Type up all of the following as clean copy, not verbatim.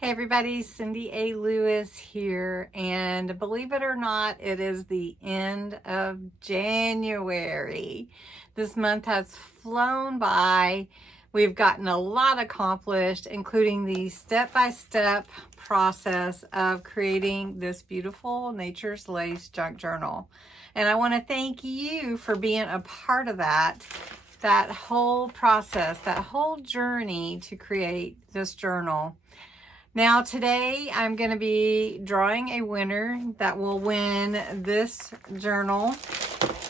Hey everybody, Cindy A. Lewis here, and believe it or not, it is the end of January. This month has flown by. We've gotten a lot accomplished, including the step-by-step process of creating this beautiful Nature's Lace junk journal. And I want to thank you for being a part of that whole process, that whole journey to create this journal. Now today I'm going to be drawing a winner that will win this journal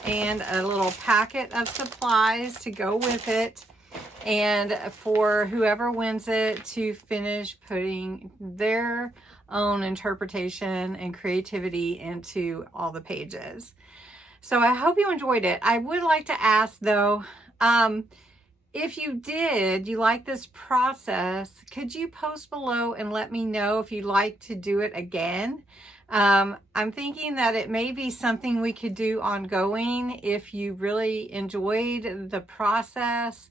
and a little packet of supplies to go with it, and for whoever wins it to finish putting their own interpretation and creativity into all the pages. So I hope you enjoyed it. I would like to ask though, if you did, you like this process, could you post below and let me know if you'd like to do it again? I'm thinking that it may be something we could do ongoing if you really enjoyed the process.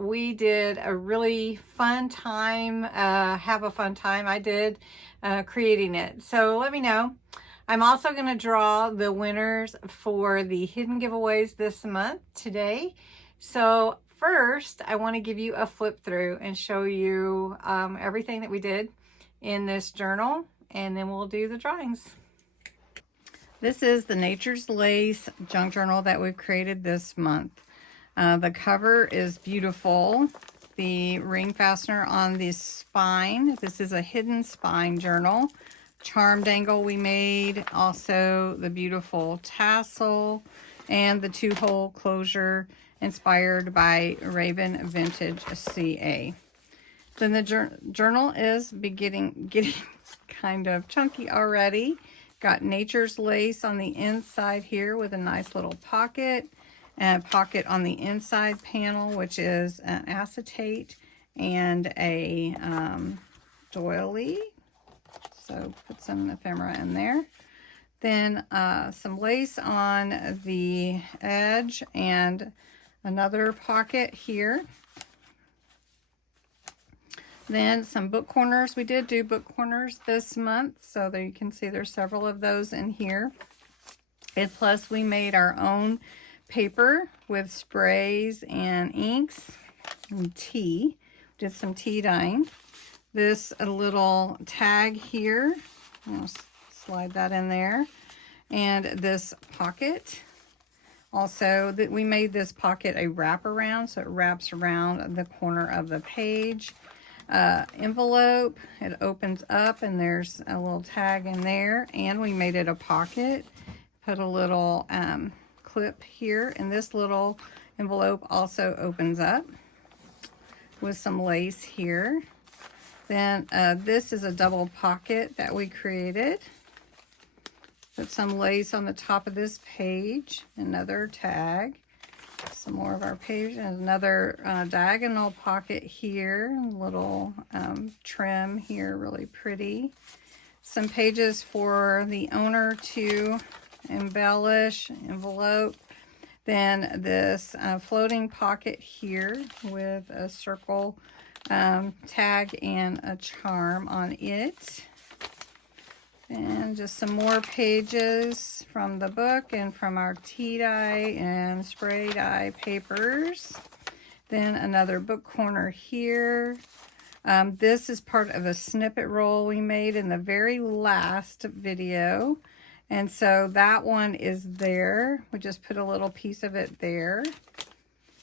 We did a really fun time, have a fun time. I did creating it. So let me know. I'm also going to draw the winners for the hidden giveaways this month today. So first, I want to give you a flip through and show you everything that we did in this journal, and then we'll do the drawings. This is the Nature's Lace junk journal that we've created this month. The cover is beautiful. The ring fastener on the spine. This is a hidden spine journal. Charm dangle we made. Also the beautiful tassel and the 2-hole closure inspired by Raven Vintage CA. Then the journal is getting kind of chunky already. Got Nature's Lace on the inside here with a nice little pocket, and a pocket on the inside panel, which is an acetate and a doily. So put some ephemera in there. Then some lace on the edge and another pocket here. Then some book corners. We did do book corners this month, so there you can see there's several of those in here. And plus we made our own paper with sprays and inks and tea. Did some tea dyeing. This a little tag here. I'll slide that in there. And this pocket. Also, that we made this pocket a wraparound, so it wraps around the corner of the page. Envelope, it opens up and there's a little tag in there, and we made it a pocket. Put a little clip here, and this little envelope also opens up with some lace here. Then this is a double pocket that we created. Put some lace on the top of this page, another tag, some more of our page, and another diagonal pocket here, a little trim here, really pretty. Some pages for the owner to embellish, envelope. Then this floating pocket here with a circle tag and a charm on it. And just some more pages from the book and from our tea dye and spray dye papers. Then another book corner here. This is part of a snippet roll we made in the very last video. And so that one is there. We just put a little piece of it there.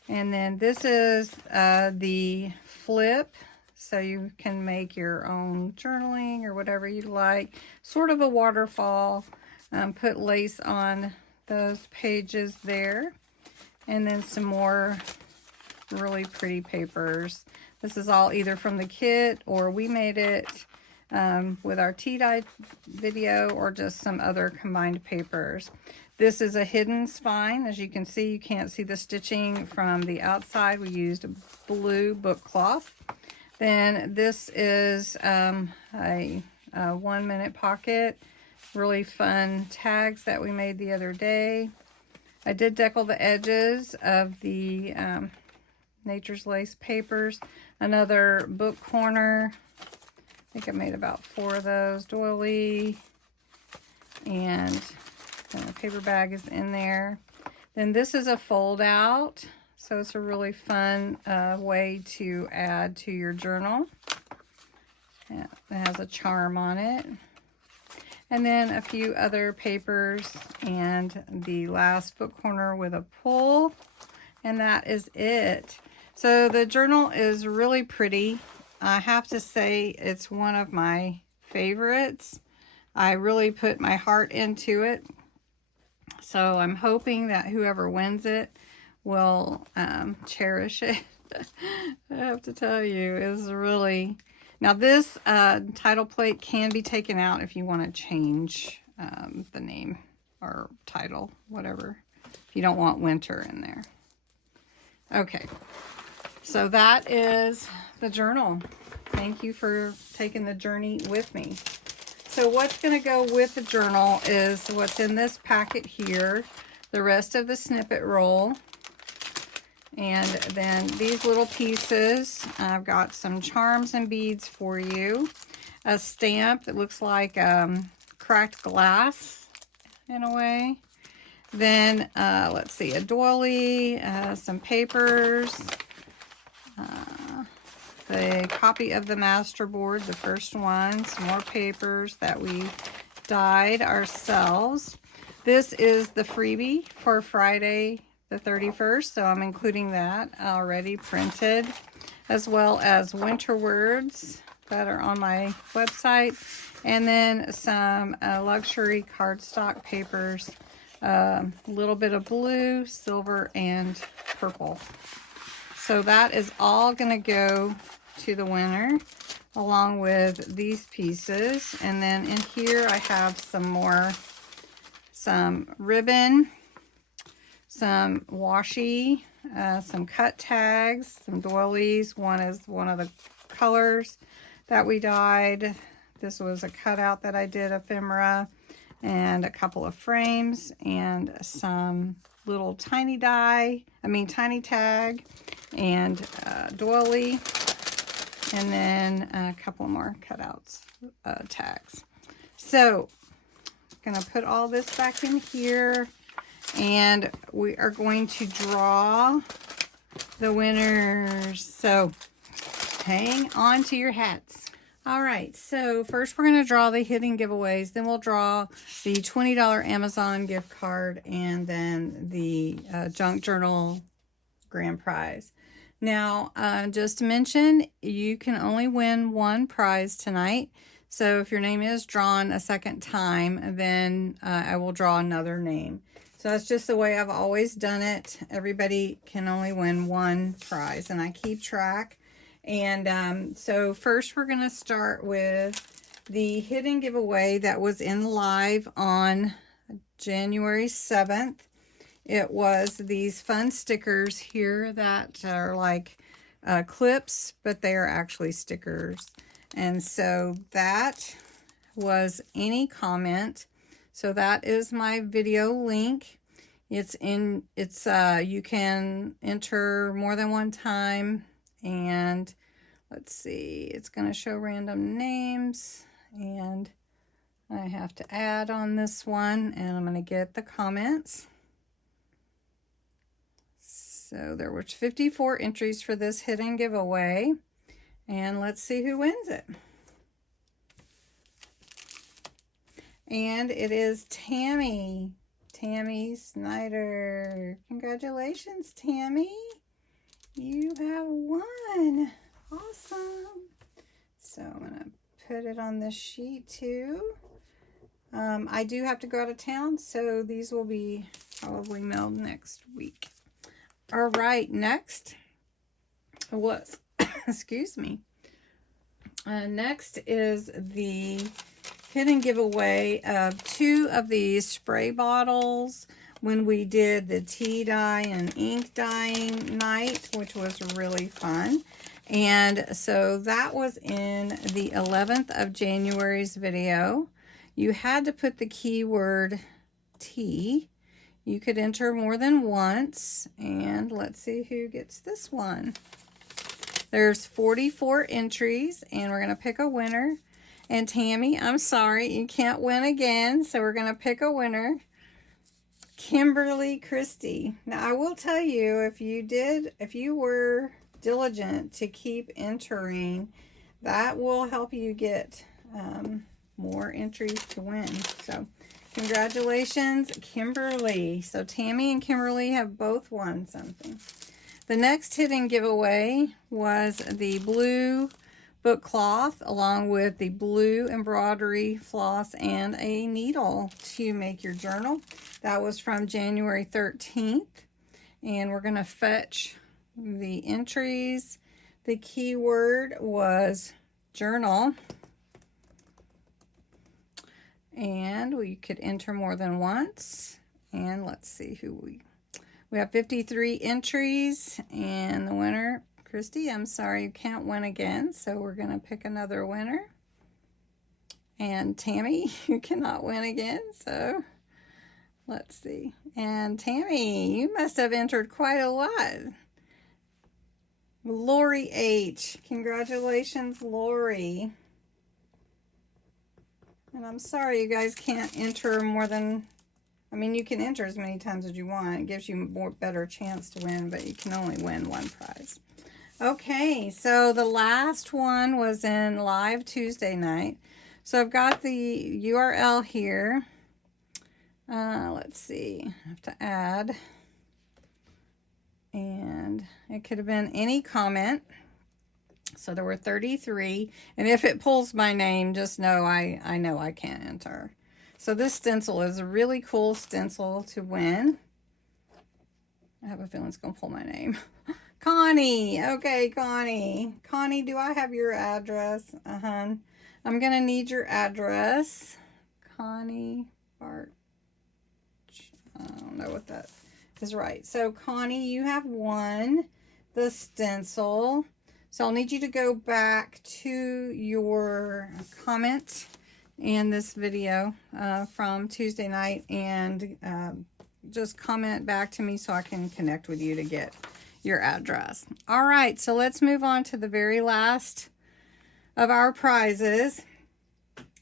And then this is the flip. So you can make your own journaling or whatever you like. Sort of a waterfall. Put lace on those pages there. And then some more really pretty papers. This is all either from the kit or we made it with our tea dye video, or just some other combined papers. This is a hidden spine. As you can see, you can't see the stitching from the outside. We used blue book cloth. Then this is a 1-minute pocket. Really fun tags that we made the other day. I did decal the edges of the Nature's Lace papers. Another book corner. think I made about 4 of those. Doily. And then the paper bag is in there. Then this is a fold out. So it's a really fun way to add to your journal. Yeah, it has a charm on it. And then a few other papers and the last book corner with a pull. And that is it. So the journal is really pretty. I have to say it's one of my favorites. I really put my heart into it. So I'm hoping that whoever wins it will cherish it. I have to tell you, it's really... Now this title plate can be taken out if you want to change the name or title, whatever. If you don't want winter in there. Okay, so that is the journal. Thank you for taking the journey with me. So what's going to go with the journal is what's in this packet here, the rest of the snippet roll, and then these little pieces. I've got some charms and beads for you, a stamp that looks like cracked glass in a way. Then, let's see, a doily, some papers, the copy of the masterboard, the first one, some more papers that we dyed ourselves. This is the freebie for Friday the 31st, so I'm including that already printed, as well as winter words that are on my website, and then some luxury cardstock papers, a little bit of blue, silver, and purple. So that is all going to go to the winner, along with these pieces. And then in here I have some ribbon, some washi, some cut tags, some doilies. One is one of the colors that we dyed. This was a cutout that I did, ephemera, and a couple of frames, and some little tiny tiny tag, and doily, and then a couple more cutouts, tags. So I'm gonna put all this back in here, and we are going to draw the winners. So hang on to your hats. All right, so first we're going to draw the hidden giveaways, then we'll draw the $20 Amazon gift card, and then the junk journal grand prize. Now, just to mention, you can only win one prize tonight. So if your name is drawn a second time, then I will draw another name. So that's just the way I've always done it. Everybody can only win one prize, and I keep track. And so first we're going to start with the hidden giveaway that was in live on January 7th. It was these fun stickers here that are like clips, but they are actually stickers. And so that was any comment. So that is my video link. You can enter more than one time. And let's see, it's going to show random names, and I have to add on this one, and I'm going to get the comments. So there were 54 entries for this hidden giveaway, and let's see who wins it. And it is Tammy Snyder. Congratulations, Tammy. You have won. Awesome. So I'm going to put it on this sheet too. I do have to go out of town, so these will be probably mailed next week. All right, next was, excuse me. Next is the hidden giveaway of 2 of these spray bottles when we did the tea dye and ink dyeing night, which was really fun. And so that was in the 11th of January's video. You had to put the keyword tea. You could enter more than once, and let's see who gets this one. There's 44 entries, and we're going to pick a winner. And Tammy, I'm sorry, you can't win again, so we're going to pick a winner. Kimberly Christie. Now, I will tell you, if you were diligent to keep entering, that will help you get more entries to win. So, congratulations, Kimberly. So, Tammy and Kimberly have both won something. The next hidden giveaway was the blue book cloth along with the blue embroidery floss and a needle to make your journal. That was from January 13th. And we're going to fetch the entries. The keyword was journal. And we could enter more than once. And let's see who we have 53 entries, and the winner, Christy, I'm sorry you can't win again, so we're going to pick another winner. And Tammy, you cannot win again, so let's see. And Tammy, you must have entered quite a lot. Lori H. Congratulations, Lori. And I'm sorry you guys can't enter more than... I mean, you can enter as many times as you want. It gives you a better chance to win, but you can only win one prize. Okay, so the last one was in live Tuesday night. So I've got the URL here. Let's see, I have to add. And it could have been any comment. So there were 33. And if it pulls my name, just know I know I can't enter. So this stencil is a really cool stencil to win. I have a feeling it's going to pull my name. Connie. Okay, Connie. Connie, do I have your address? I'm going to need your address. Connie Bart. I don't know what that is right. So, Connie, you have won the stencil. So, I'll need you to go back to your comment in this video from Tuesday night and just comment back to me so I can connect with you to get your address. All right, so let's move on to the very last of our prizes.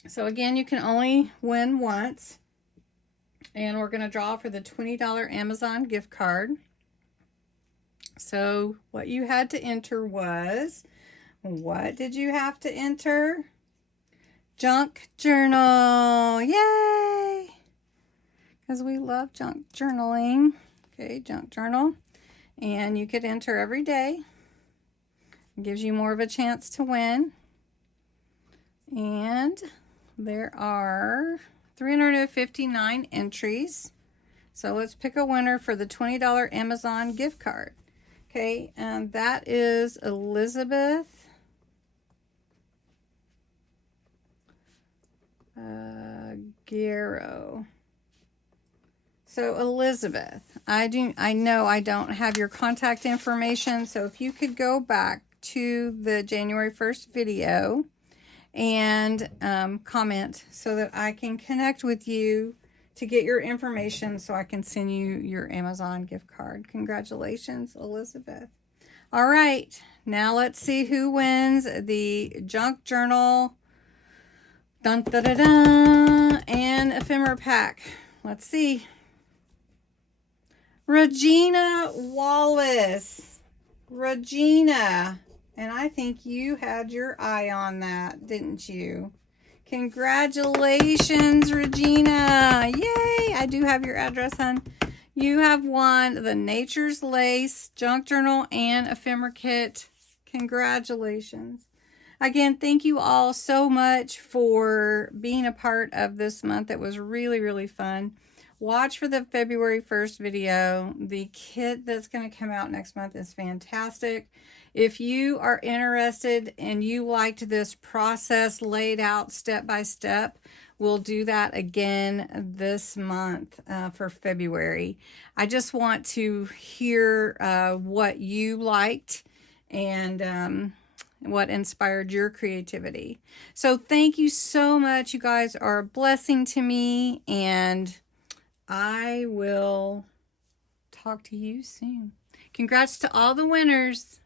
So again, you can only win once, and we're going to draw for the $20 Amazon gift card. So what you had to enter was, what did you have to enter? Junk journal. Yay! Because we love junk journaling. Okay, junk journal. And you could enter every day. It gives you more of a chance to win. And there are 359 entries. So let's pick a winner for the $20 Amazon gift card. Okay, and that is Elizabeth Garrow. So Elizabeth, I know I don't have your contact information, so if you could go back to the January 1st video and comment so that I can connect with you to get your information so I can send you your Amazon gift card. Congratulations, Elizabeth. All right, now let's see who wins the junk journal, dun, da, da, da, and ephemera pack. Let's see. Regina Wallace. Regina. And I think you had your eye on that, didn't you? Congratulations, Regina. Yay. I do have your address, hon. You have won the Nature's Lace Junk Journal and Ephemera Kit. Congratulations. Again, thank you all so much for being a part of this month. It was really, really fun. Watch for the February 1st video. The kit that's going to come out next month is fantastic. If you are interested and you liked this process laid out step by step, we'll do that again this month for February. I just want to hear what you liked and what inspired your creativity. So thank you so much. You guys are a blessing to me, and I will talk to you soon. Congrats to all the winners.